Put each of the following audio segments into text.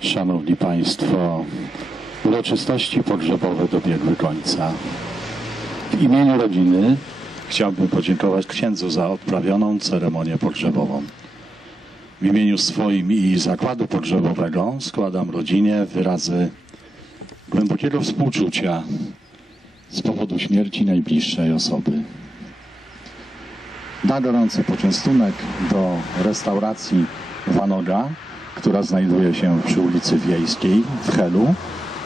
Szanowni Państwo, uroczystości pogrzebowe dobiegły końca. W imieniu rodziny chciałbym podziękować księdzu za odprawioną ceremonię pogrzebową. W imieniu swoim i zakładu pogrzebowego składam rodzinie wyrazy głębokiego współczucia z powodu śmierci najbliższej osoby. Na gorący poczęstunek do restauracji Wanoga, która znajduje się przy ulicy Wiejskiej w Helu,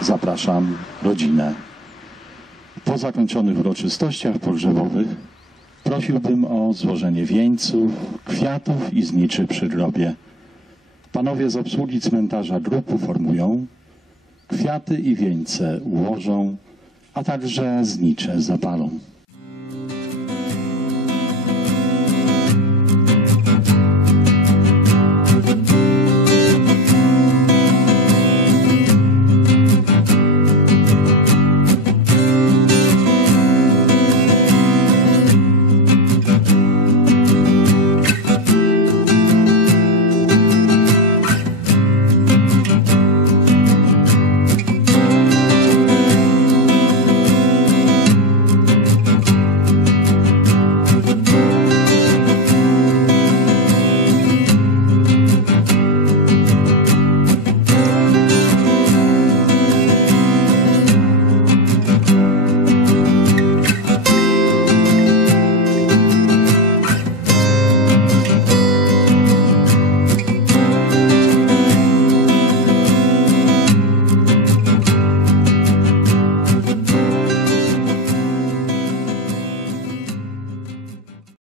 zapraszam rodzinę. Po zakończonych uroczystościach pogrzebowych prosiłbym o złożenie wieńców, kwiatów i zniczy przy grobie. Panowie z obsługi cmentarza grupu formują, kwiaty i wieńce ułożą, a także znicze zapalą.